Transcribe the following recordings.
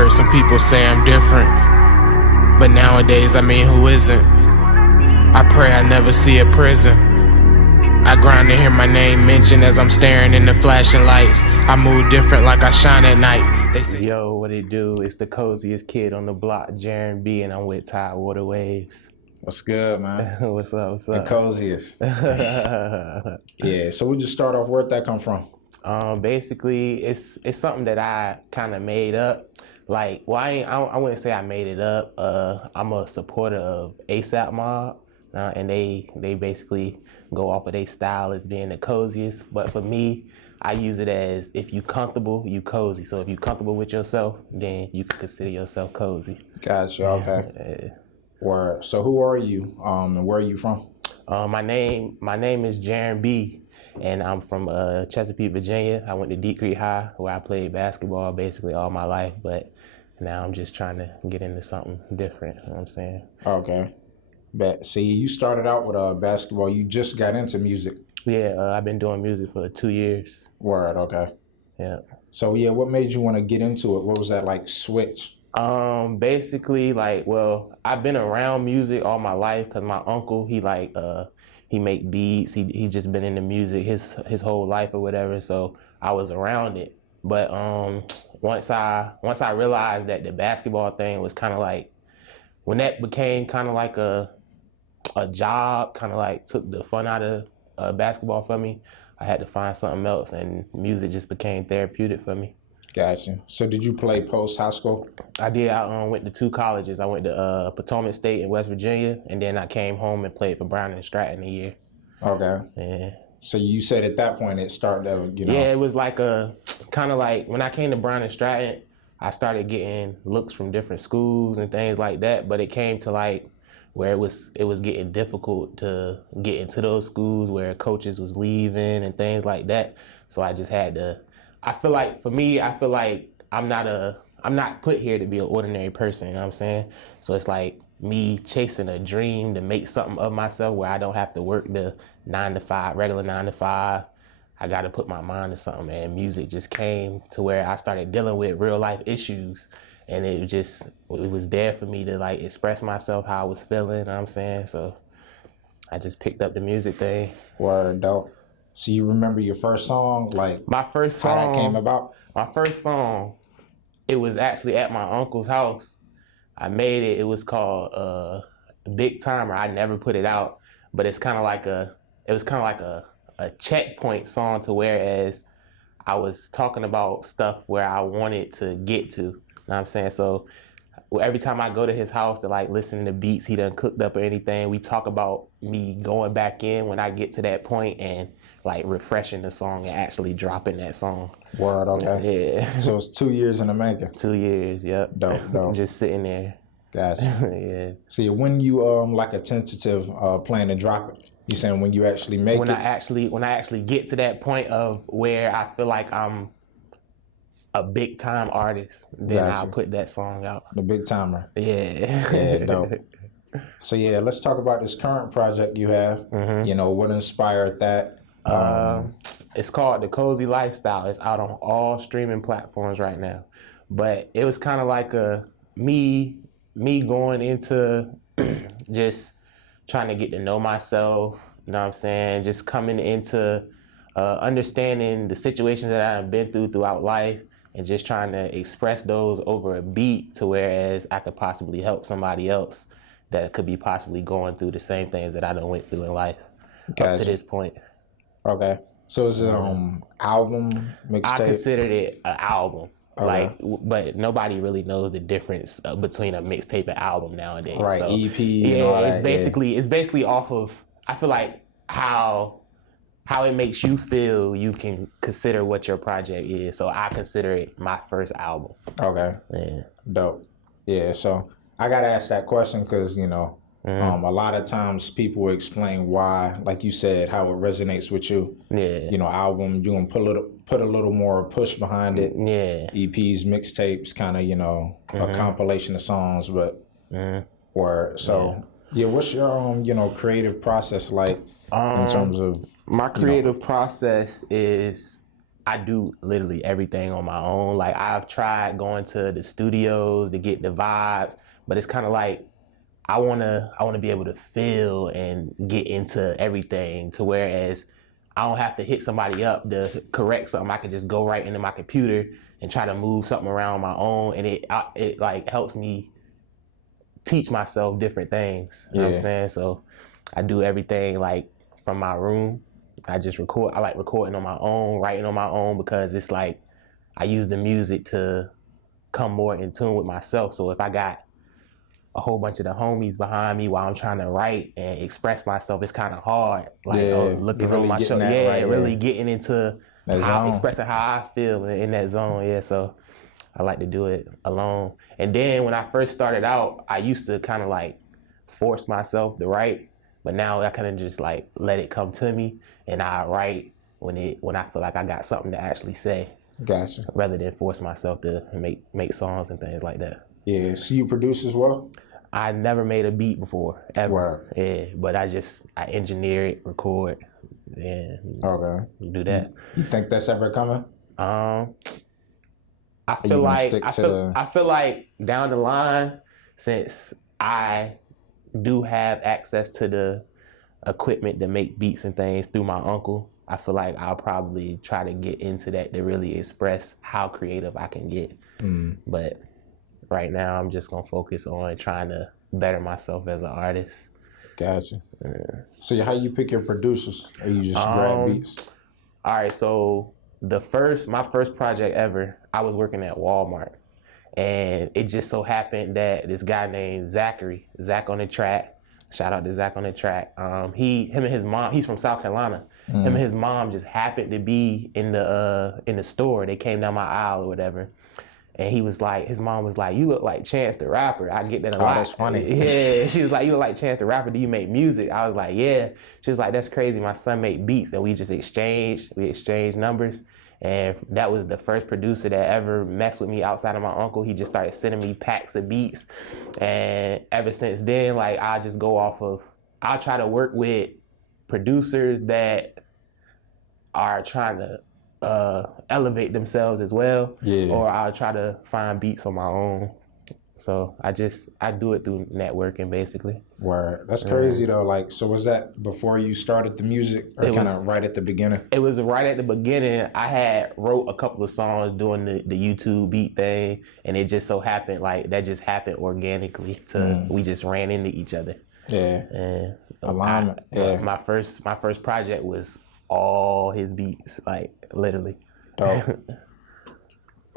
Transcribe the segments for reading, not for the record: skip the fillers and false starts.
heard some people say I'm different, but nowadays, I mean, who isn't? I pray I never see a prison. I grind to hear my name mentioned as I'm staring in the flashing lights. I move different like I shine at night. They say, yo, what it do? It's the coziest kid on the block, Jerin B, and I'm with Tidewater Waves. What's good, man? What's up? What's up? The coziest. Yeah. So we just start off. Where'd that come from? Basically, it's something that I kind of made up. Like, well, I wouldn't say I made it up. I'm a supporter of ASAP Mob, and they basically go off of their style as being the coziest. But for me, I use it as if you comfortable, you cozy. So if you comfortable with yourself, then you can consider yourself cozy. Gotcha. Okay. Word. So who are you? And where are you from? My name is Jerin B, and I'm from Chesapeake, Virginia. I went to Deep Creek High, where I played basketball basically all my life, but now I'm just trying to get into something different. You know what I'm saying? Okay. But see, you started out with basketball. You just got into music. Yeah, I've been doing music for 2 years. Word. Okay. Yeah. So yeah, what made you want to get into it? What was that like switch? Basically, like, well, I've been around music all my life because my uncle, he make beats. He just been into music his whole life or whatever. So I was around it. But once I realized that the basketball thing was kind of like, when that became kind of like a job, kind of like took the fun out of basketball for me, I had to find something else, and music just became therapeutic for me. Gotcha. So did you play post high school? I did. I went to 2 colleges. I went to Potomac State in West Virginia, and then I came home and played for Brown and Stratton a year. Okay. Yeah. So you said at that point it started to, Yeah, it was like kind of like when I came to Brown and Stratton, I started getting looks from different schools and things like that, but it came to like where it was getting difficult to get into those schools where coaches was leaving and things like that. So I just had to, I feel like for me, I'm not put here to be an ordinary person, you know what I'm saying? So it's like me chasing a dream to make something of myself where I don't have to work the regular 9 to 5. I got to put my mind to something, and music just came to where I started dealing with real life issues, and it was there for me to like express myself, how I was feeling, you know what I'm saying? So I just picked up the music thing. Word, dope. So you remember your first song, like my first song, how that came about? My first song, it was actually at my uncle's house. I made it. It was called Big Timer. I never put it out, but it was kind of like a checkpoint song, to whereas I was talking about stuff where I wanted to get to. You know what I'm saying? So every time I go to his house to like listen to beats he done cooked up or anything, we talk about me going back in when I get to that point and like refreshing the song and actually dropping that song. Word, okay. Yeah. So it's 2 years in the making. 2 years, yep. Dope. Just sitting there. Gotcha. Yeah. See, when you like a tentative plan to drop it, you saying when you actually make when it? When I actually get to that point of where I feel like I'm a big time artist, then Gotcha. I'll put that song out. The Big Timer. Yeah. Yeah, dope. So yeah, let's talk about this current project you have. Mm-hmm. You know, what inspired that? It's called The Cozy Lifestyle. It's out on all streaming platforms right now. But it was kind of like me going into just trying to get to know myself, you know what I'm saying? Just coming into understanding the situations that I've been throughout life, and just trying to express those over a beat, to whereas I could possibly help somebody else that could be possibly going through the same things that I done went through in life up to this point. Okay. So is it album, mixtape? I considered it an album. Okay. Like, but nobody really knows the difference between a mixtape and album nowadays. Right, so, EP yeah, and all that. It's basically off of, I feel like how it makes you feel, you can consider what your project is. So I consider it my first album. Okay. Yeah. Dope. Yeah, so I got to ask that question because, you know, a lot of times people will explain why, like you said, how it resonates with you. Yeah. You know, album, you can put a little more push behind it. Yeah. EPs, mixtapes, kind of, you know, a compilation of songs, but what's your creative process like in terms of my creative process is I do literally everything on my own. Like I've tried going to the studios to get the vibes, but it's kind of like I wanna be able to feel and get into everything to whereas I don't have to hit somebody up to correct something. I can just go right into my computer and try to move something around on my own, and it like helps me teach myself different things. You know what I'm saying? So I do everything like from my room. I just record. I like recording on my own, writing on my own because it's like I use the music to come more in tune with myself. So if I got a whole bunch of the homies behind me while I'm trying to write and express myself, it's kind of hard. Like looking really on my show, really getting into expressing how I feel in that zone. Yeah, so I like to do it alone. And then when I first started out, I used to kind of like force myself to write, but now I kind of just like let it come to me, and I write when I feel like I got something to actually say. Gotcha. Rather than force myself to make songs and things like that. Yeah, so you produce as well? I never made a beat before, ever. Wow. Yeah, but I engineer it, record, and do that. You think that's ever coming? I feel like down the line, since I do have access to the equipment to make beats and things through my uncle, I feel like I'll probably try to get into that to really express how creative I can get. But right now, I'm just gonna focus on trying to better myself as an artist. Gotcha. So how you pick your producers? Or you just grab beats? All right, so my first project ever, I was working at Walmart, and it just so happened that this guy named Zach on the Track, shout out to Zach on the Track. Him and his mom, he's from South Carolina. Him and his mom just happened to be in the store. They came down my aisle or whatever. And his mom was like, "You look like Chance the Rapper." I get that a lot. That's funny. Yeah, she was like, "You look like Chance the Rapper. Do you make music?" I was like, "Yeah." She was like, "That's crazy. My son made beats," and we exchanged numbers. And that was the first producer that ever messed with me outside of my uncle. He just started sending me packs of beats, and ever since then, like I'll try to work with producers that are trying to elevate themselves as well, or I'll try to find beats on my own. So I do it through networking basically. Word. That's crazy though. Like, so was that before you started the music, or kind of right at the beginning? It was right at the beginning. I had wrote a couple of songs doing the YouTube beat thing, and it just so happened like that just happened organically. We just ran into each other. Yeah. And alignment. My first project was all his beats, like literally. Dope.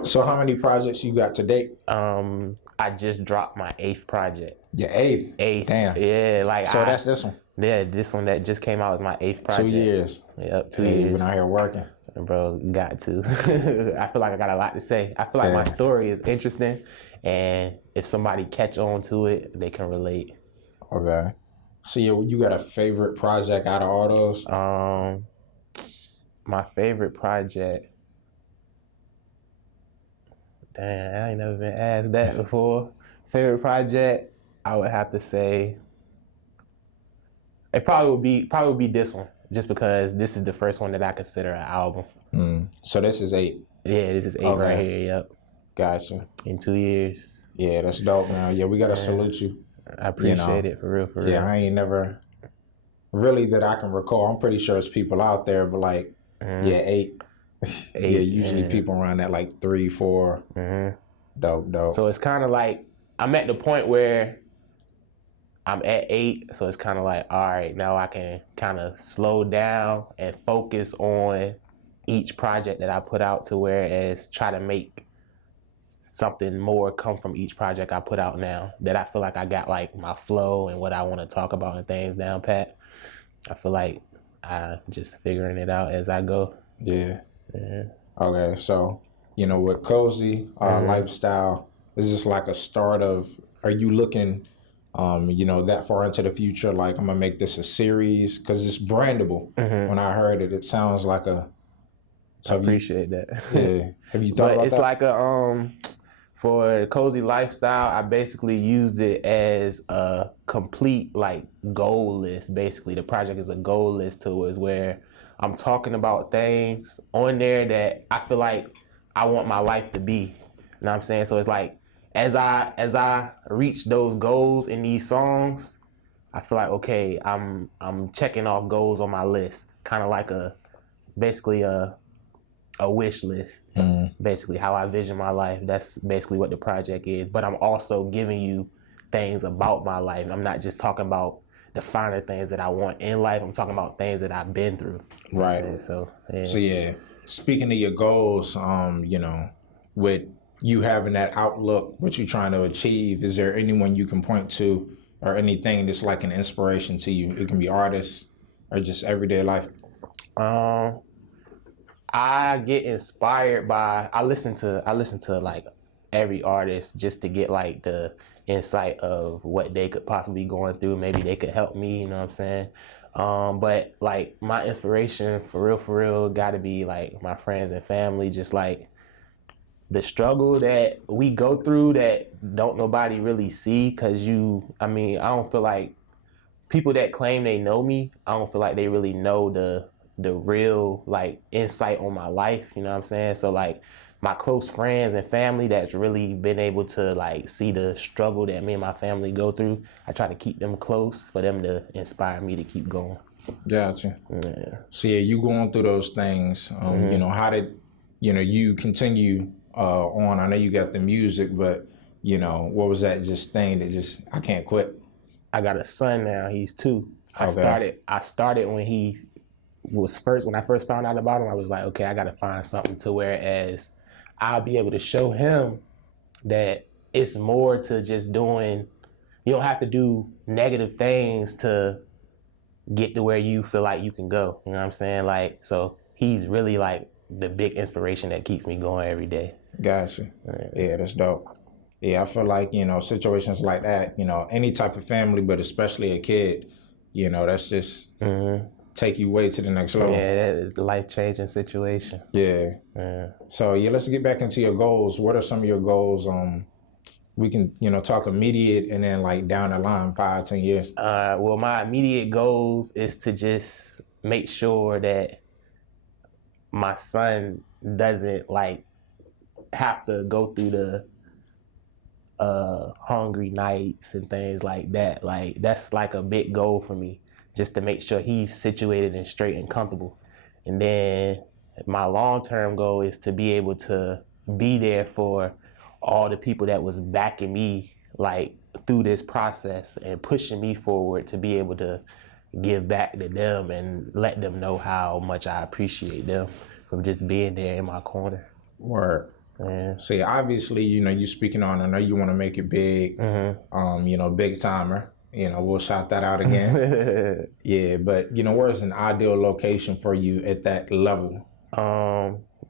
So how many projects you got to date? I just dropped my 8th project. Your 8th? 8th. Damn. Yeah, like so that's this one? Yeah, this one that just came out is my 8th project. 2 years. Yep, 2 years. You've been out here working. Bro, got to. I feel like I got a lot to say. I feel like my story is interesting, and if somebody catch on to it, they can relate. Okay. So you got a favorite project out of all those? My favorite project. Damn, I ain't never been asked that before. Favorite project, I would have to say it probably would be this one, just because this is the first one that I consider an album. So this is 8. Yeah, this is 8 right here. Yep. Gotcha. In 2 years. Yeah, that's dope, man. Yeah, we gotta salute you. I appreciate it for real. Yeah, I ain't never really that I can recall. I'm pretty sure it's people out there, but like, 8. Yeah, usually people run at like 3, 4. Dope. So it's kind of like I'm at the point where I'm at 8, so it's kind of like, all right, now I can kind of slow down and focus on each project that I put out, to whereas try to make something more come from each project I put out now, that I feel like I got like my flow and what I want to talk about and things down pat. I feel like I'm just figuring it out as I go. Yeah. Okay, so with Cozy Lifestyle, is this like a start of? Are you looking, that far into the future? Like, I'm gonna make this a series because it's brandable. When I heard it, it sounds like a. So I appreciate that. Yeah. Have you thought about it's that? like a for Cozy Lifestyle, I basically used it as a complete like goal list. Basically, the project is a goal list to is where I'm talking about things on there that I feel like I want my life to be. You know what I'm saying? So it's like as I reach those goals in these songs, I feel like okay, I'm checking off goals on my list, kind of like basically a wish list. Basically how I vision my life. That's basically what the project is. But I'm also giving you things about my life. I'm not just talking about the finer things that I want in life. I'm talking about things that I've been through. You know what I'm saying? So yeah, speaking of your goals, you know, with you having that outlook, what you're trying to achieve, is there anyone you can point to or anything that's like an inspiration to you? It can be artists or just everyday life. I get inspired by I listen to like every artist just to get like the insight of what they could possibly be going through. Maybe they could help me, you know what I'm saying? But like my inspiration for real gotta be like my friends and family, just like the struggle that we go through that don't nobody really see, cause I don't feel like people that claim they know me, I don't feel like they really know the real like insight on my life, you know what I'm saying? So like my close friends and family that's really been able to like see the struggle that me and my family go through, I try to keep them close for them to inspire me to keep going. Gotcha. Yeah. So yeah, you going through those things. You know, how did you continue on? I know you got the music, but you know, what was that just thing that just I can't quit? I got a son now. He's 2. I started when he was when I first found out about him. I was like, okay, I got to find something to whereas I'll be able to show him that it's more to just doing. You don't have to do negative things to get to where you feel like you can go. You know what I'm saying? Like, so he's really like the big inspiration that keeps me going every day. Gotcha. Yeah, that's dope. Yeah, I feel like, situations like that, any type of family, but especially a kid, that's just take you way to the next level. Yeah, that is a life-changing situation. Yeah. So, yeah, let's get back into your goals. What are some of your goals? We can, talk immediate and then like down the line, 5, 10 years. Well, my immediate goals is to just make sure that my son doesn't like have to go through the hungry nights and things like that. Like that's like a big goal for me, just to make sure he's situated and straight and comfortable. And then my long-term goal is to be able to be there for all the people that was backing me like through this process and pushing me forward, to be able to give back to them and let them know how much I appreciate them from just being there in my corner. Word. Yeah. So yeah, obviously, you speaking on, I know you want to make it big, big timer, we'll shout that out again. Yeah, but where's an ideal location for you at that level?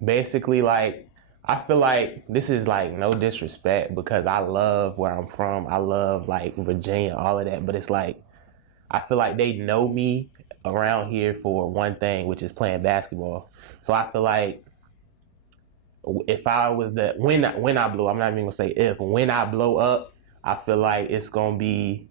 Basically, like, I feel like this is like no disrespect because I love where I'm from. I love like Virginia, all of that, but it's like, I feel like they know me around here for one thing, which is playing basketball. So I feel like if I was when I blow, I'm not even gonna say if, when I blow up, I feel like it's gonna be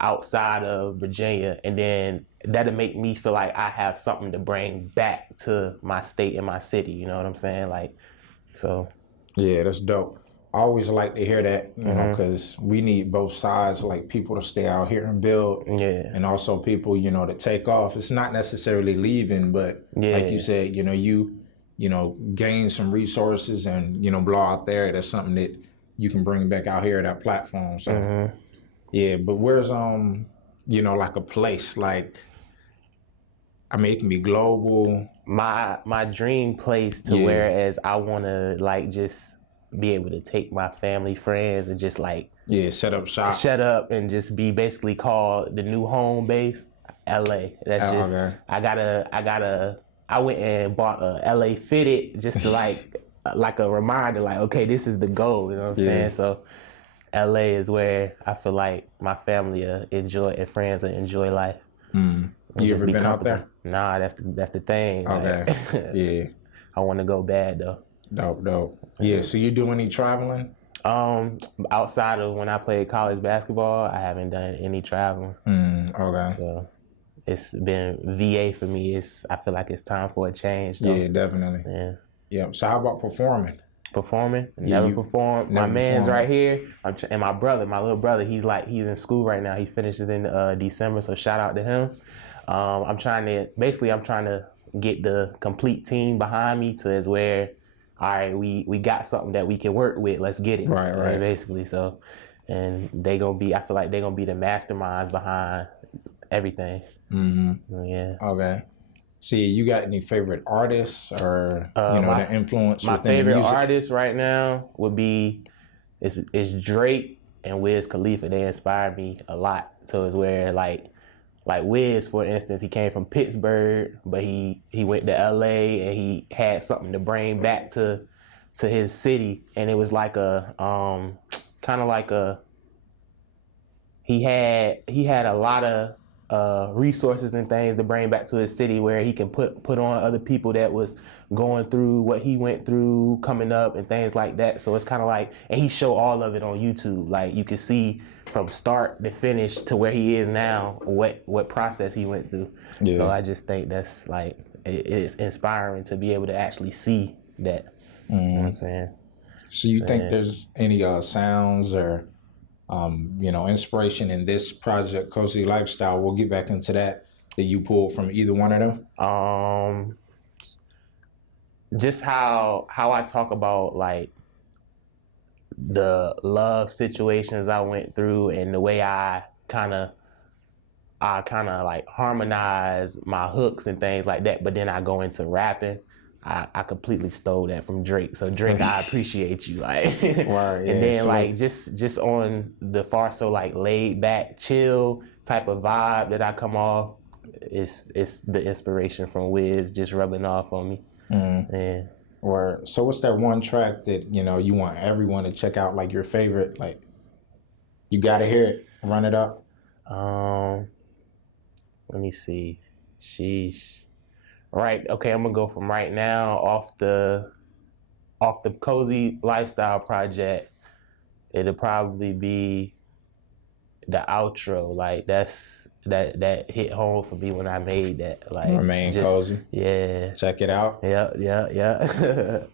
outside of Virginia, and then that'll make me feel like I have something to bring back to my state and my city. You know what I'm saying? Like, so. Yeah, that's dope. I always like to hear that, because we need both sides, like people to stay out here and build, and also people, to take off. It's not necessarily leaving, but like you said, gain some resources and, blow out there. That's something that you can bring back out here, that platform. So, yeah, but where's, like a place, like, I mean, it can be global. My dream place to whereas I want to, like, just be able to take my family, friends, and just, like... Yeah, set up shop. Shut up and just be basically called the new home base, LA. That's just... Okay. I went and bought a LA Fitted just to like a reminder, like, okay, this is the goal, you know what I'm saying? So LA is where I feel like my family enjoy and friends enjoy life. You ever been out there? Nah, that's the thing. Okay. Like, yeah. I want to go bad though. Dope. Yeah. So you do any traveling? Outside of when I played college basketball, I haven't done any traveling. Okay. So, it's been VA for me. I feel like it's time for a change though. Yeah, definitely. Yeah. Yeah. So how about performing? Performing, Yeah, never performed. My never man's performed. right here, and my little brother, he's in school right now. He finishes in December, so shout out to him. I'm trying to get the complete team behind me to is where, all right, we got something that we can work with. Let's get it. Right. And basically, so, and I feel like they're gonna be the masterminds behind everything. Mm-hmm. Yeah. Okay. See, you got any favorite artists or the influence My within the favorite music? artist right now would be it's Drake and Wiz Khalifa. They inspired me a lot. So it's where like Wiz, for instance, he came from Pittsburgh, but he went to LA and he had something to bring back to his city, and it was like a kind of like a he had a lot of resources and things to bring back to his city where he can put on other people that was going through what he went through coming up and things like that. So it's kind of like, and he showed all of it on YouTube. Like you can see from start to finish to where he is now, what process he went through. Yeah. So I just think that's like, it's inspiring to be able to actually see that. You know what I'm saying? So you think there's any sounds or inspiration in this project, Cozy Lifestyle? We'll get back into that you pulled from either one of them. Just how I talk about like the love situations I went through and the way I kind of like harmonize my hooks and things like that. But then I go into rapping. I completely stole that from Drake. So Drake, I appreciate you. Like, Right, yeah, and then so like just on the far so like laid back, chill type of vibe that I come off, it's the inspiration from Wiz just rubbing off on me. Yeah. Or so what's that one track that you want everyone to check out, like your favorite, like you gotta hear it, run it up? Let me see. Sheesh. Right. Okay, I'm gonna go from right now off the Cozy Lifestyle project. It'll probably be the outro. Like that hit home for me when I made that. Like Remain Cozy. Yeah. Check it out. Yeah.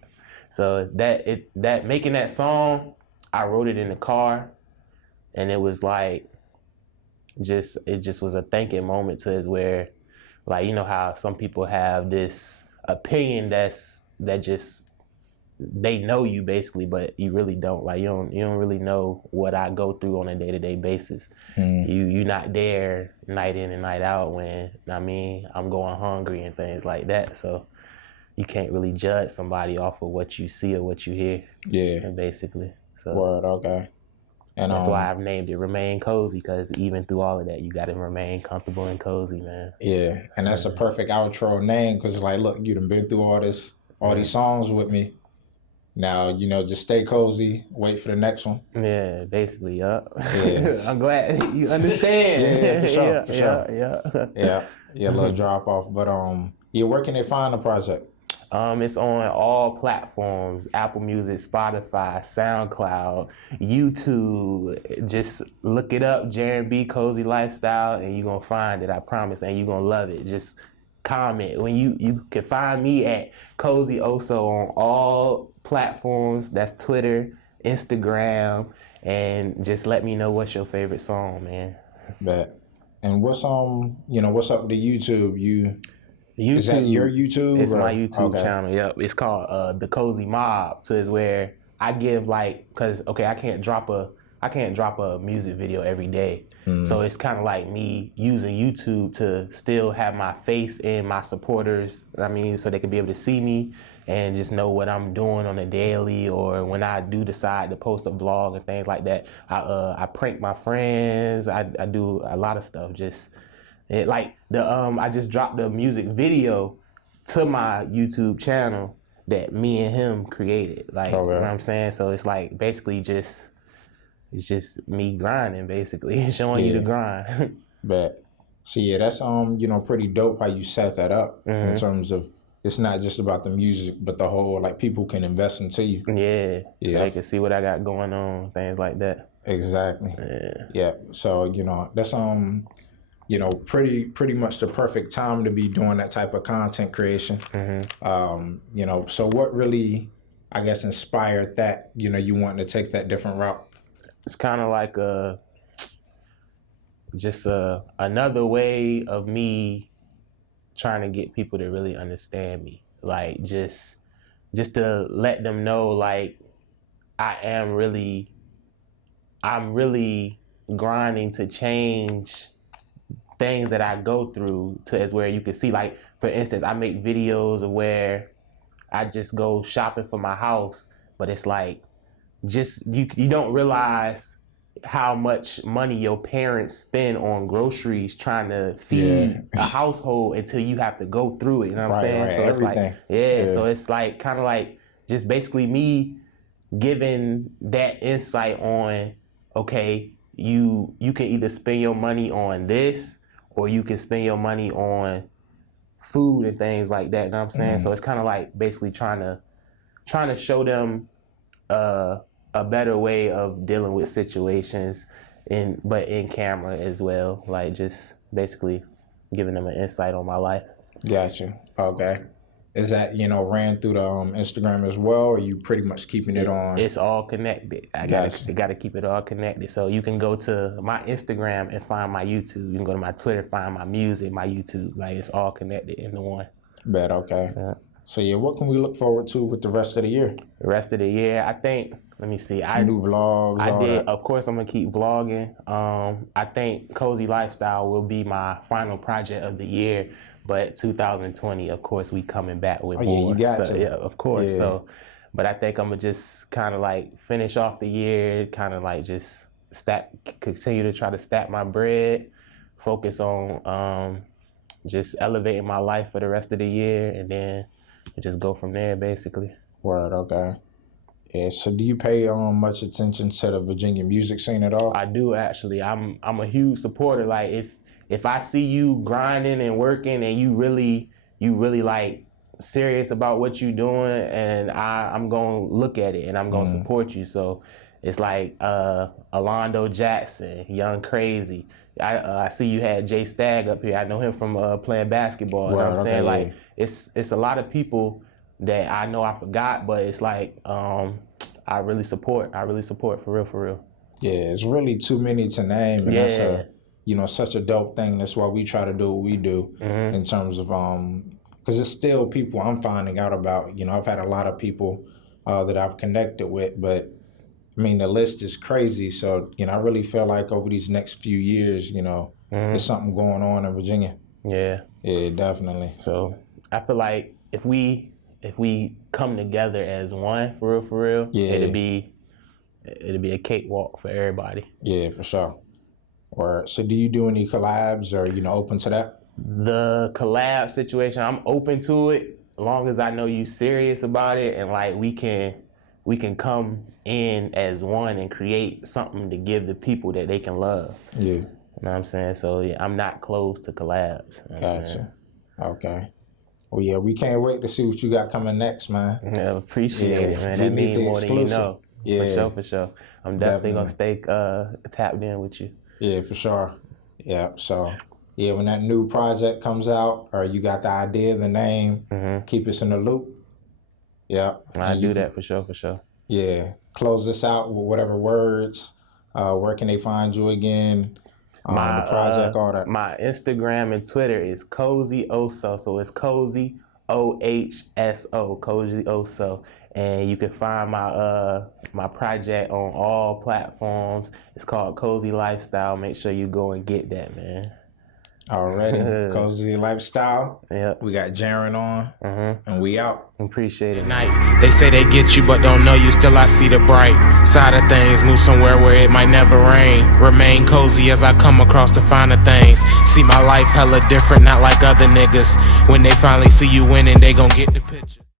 So that making that song, I wrote it in the car, and it was like it just was a thinking moment to us where, like, you know how some people have this opinion that just they know you basically, but you really don't. Like you don't really know what I go through on a day-to-day basis. You're not there night in and night out when I'm going hungry and things like that. So you can't really judge somebody off of what you see or what you hear. Yeah. Basically. So Word. Okay. And that's why I've named it Remain Cozy, because even through all of that, you got to remain comfortable and cozy, man. Yeah, and that's a perfect outro name, because it's like, look, you done been through all these songs with me. Now, just stay cozy, wait for the next one. Yeah, basically, yeah. I'm glad you Yeah, understand. for sure. Yeah, little drop off. But where can they find the project? It's on all platforms: Apple Music, Spotify, SoundCloud, YouTube. Just look it up, Jerin B Cozy Lifestyle, and you're gonna find it, I promise, and you're gonna love it. Just comment. When you can find me at Cozy Oso on all platforms. That's Twitter, Instagram, and just let me know what's your favorite song, man. Bet. And what's what's up with the YouTube? YouTube. Is that your YouTube? It's my YouTube channel. Yep. It's called The Cozy Mob. So it's where I give I can't drop a music video every day. So it's kind of like me using YouTube to still have my face in my supporters. So they can be able to see me and just know what I'm doing on a daily, or when I do decide to post a vlog and things like that. I prank my friends. I do a lot of stuff. I just dropped a music video to my YouTube channel that me and him created. You know what I'm saying? So it's like basically it's just me grinding, basically, showing you the grind. But see, that's pretty dope how you set that up in terms of it's not just about the music, but the whole, like, people can invest into you. Yeah. So they can see what I got going on, things like that. Exactly. Yeah. So that's you know, pretty much the perfect time to be doing that type of content creation. You know, so what really, I guess, inspired that, you know, you wanting to take that different route? It's kind of like another way of me trying to get people to really understand me. Like just to let them know, like, I'm really grinding to change things that I go through to as where you can see, like, for instance, I make videos of where I just go shopping for my house, but it's like, just you don't realize how much money your parents spend on groceries trying to feed a household until you have to go through it. You know what I'm saying? Right. So Everything. it's like, so it's like kind of like just basically me giving that insight on, okay, you can either spend your money on this or you can spend your money on food and things like that. You know what I'm saying? So it's kind of like basically trying to show them a better way of dealing with situations, but in camera as well. Like just basically giving them an insight on my life. Gotcha. Okay. Is that, you know, ran through the Instagram as well, or you pretty much keeping it on? It's all connected. I gotta keep it all connected. So you can go to my Instagram and find my YouTube. You can go to my Twitter, find my music, my YouTube. Like it's all connected into one. Bet. Okay. Yeah. So yeah, what can we look forward to with the rest of the year? The rest of the year, I think. Let me see. New vlogs. Of course, I'm gonna keep vlogging. I think Cozy Lifestyle will be my final project of the year. But 2020, of course, we coming back with more. Yeah, you got to. Yeah, of course. Yeah. So, but I think I'm gonna just kind of like finish off the year, kind of like just continue to try to stack my bread, focus on just elevating my life for the rest of the year, and then just go from there, basically. Word. Okay. Yeah. So, do you pay much attention to the Virginia music scene at all? I do, actually. I'm a huge supporter. Like if I see you grinding and working and you really like serious about what you're doing, and I'm gonna look at it and I'm gonna support you. So it's like Alondo Jackson, Young Crazy. I see you had Jay Stagg up here. I know him from playing basketball. You know what I'm saying? Like it's a lot of people that I know I forgot, but it's like I really support for real. Yeah, it's really too many to name, and that's you know, such a dope thing. That's why we try to do what we do in terms of because it's still people I'm finding out about. You know, I've had a lot of people that I've connected with, but I mean, the list is crazy. So, you know, I really feel like over these next few years, you know, there's something going on in Virginia. Yeah. Yeah, definitely. So I feel like if we come together as one, for real, it'll be a cakewalk for everybody. Yeah, for sure. Or so, do you do any collabs, or you know, open to that? The collab situation, I'm open to it, as long as I know you serious about it, and like we can come in as one and create something to give the people that they can love. Yeah. You know what I'm saying? So yeah, I'm not close to collabs. You know Gotcha. Okay. Well, yeah, we can't wait to see what you got coming next, man. Yeah, appreciate it, man. That means more than you know. Yeah. For sure. I'm definitely gonna stay tapped in with you. Yeah, for sure. Yeah. So, yeah, when that new project comes out, or you got the idea, the name, keep us in the loop. Yeah. I do that for sure. Yeah. Close this out with whatever words. Where can they find you again? The project, all that. My Instagram and Twitter is Cozy Oso. So it's Cozy OHSO, Cozy Oso. And you can find my project on all platforms. It's called Cozy Lifestyle. Make sure you go and get that, man. Alrighty. Cozy Lifestyle. Yep. We got Jerin on, and we out. Appreciate it. Night. They say they get you, but don't know you. Still, I see the bright side of things. Move somewhere where it might never rain. Remain cozy as I come across the finer things. See my life hella different, not like other niggas. When they finally see you winning, they gon' get the picture.